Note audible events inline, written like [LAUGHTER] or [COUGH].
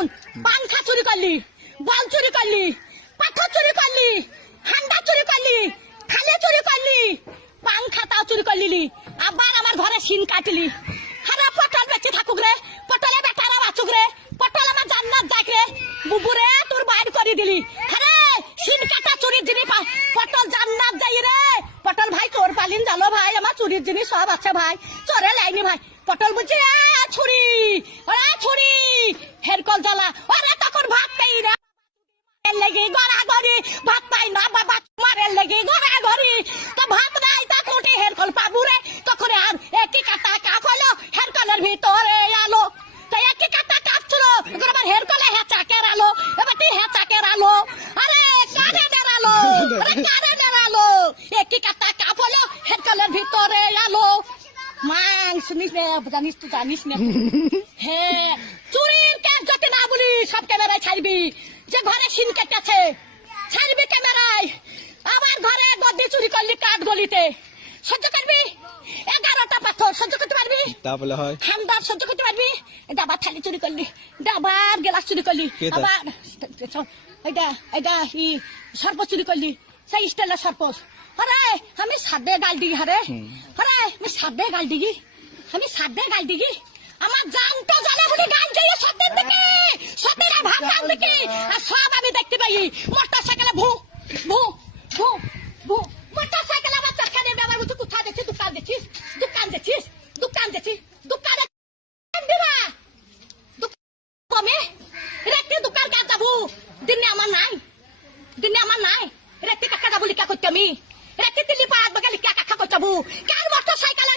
শুন পাংখা চুরি করলি বল চুরি করলি পাথর চুরি করলি হান্ডা চুরি করলি থালে চুরি করলি পাংখা তাও চুরি করলি আবার আমার ঘরে সিন কাটলি। হারা পটল বেঁচে থাকুক রে পটলে বেটারা বাঁচুক রে পটল আমার জান্নাত যাক রে। বুবুরে তোর বাইর করে দিলি। আরে সিন কাটা চুরির জিনিস পটল জান্নাত যাই রে। পটল ভাই চোর পালিন জানো ভাই আমার চুরির জিনিস সব আছে ভাই। চোরে লাইনি ভাই। পটল বুঝছি এ, ছুরি ওরে ছুরি। হেরকল জ্বালা। ওরে তখন ভাত পেই রে লেগে গড়া গড়ি ভাত পাই না বাবা মারের লেগে গড়া গড়ি তো ভাত নাই তা কোটে হেরকল পাবু রে। তখন আর একই কাটা কাপ হলো হেরকলের ভিতরে আলো। তো একই কাটা কাপ ছিল এখন আবার হেরকলে হেঁচা কেরালো। এবার তুই হেঁচা কেরালো? আরে কারে নেরালো আরে কারে নেরালো একই কাটা কাপ হলো হেরকলের ভিতরে আলো। মাং শুনিস নে জানিস তুই জানিস না। [LAUGHS] হ্যাঁ চুরির কাজ যাতে না বলি সব ক্যামেরায় ছাড়বি সিন কেটেছে ছাড়বি ক্যামেরায়। আমার ঘরে গদ্দি চুরি করলি কাঠ গলিতে সহ্য করবি? এগারোটা পাথর সহ্য করতে পারবি? তারপরে হয়। খান্দার সহ্য করতে পারবি? ডাবার থালি চুরি করলি ডাবার গেলাস চুরি করলি আবার এটা এটা ই সর্প চুরি করলি সেই স্টেলের সর্প হরে আমি সাদে গাল দিগি হারে। আরে আমি সাদে গাল দিগি আমি সাদে গাল দিগি আমার জান তো জানে বলে গাল দিয়ে সত্যের দিকে সত্যের ভাব গাল দিকে আর সব আমি দেখতে পাই। মোটর সাইকেলে ভু ভু ভু ভু। মোটর সাইকেল আমার চারখানে ব্যবহার করছি কোথায় দেখছিস দোকান দেখছিস দোকান দেখছিস দোকান দেখছিস দোকানে কমে রাত্রে দোকান কাজ যাব? দিনে আমার নাই। দিনে আমার নাই। রাত্রে কাকা যাব লিখা করতে আমি? রাত্রে তিল্লি পাঁচ বাগে লিখা কাকা করতে যাব? কার মোটর সাইকেল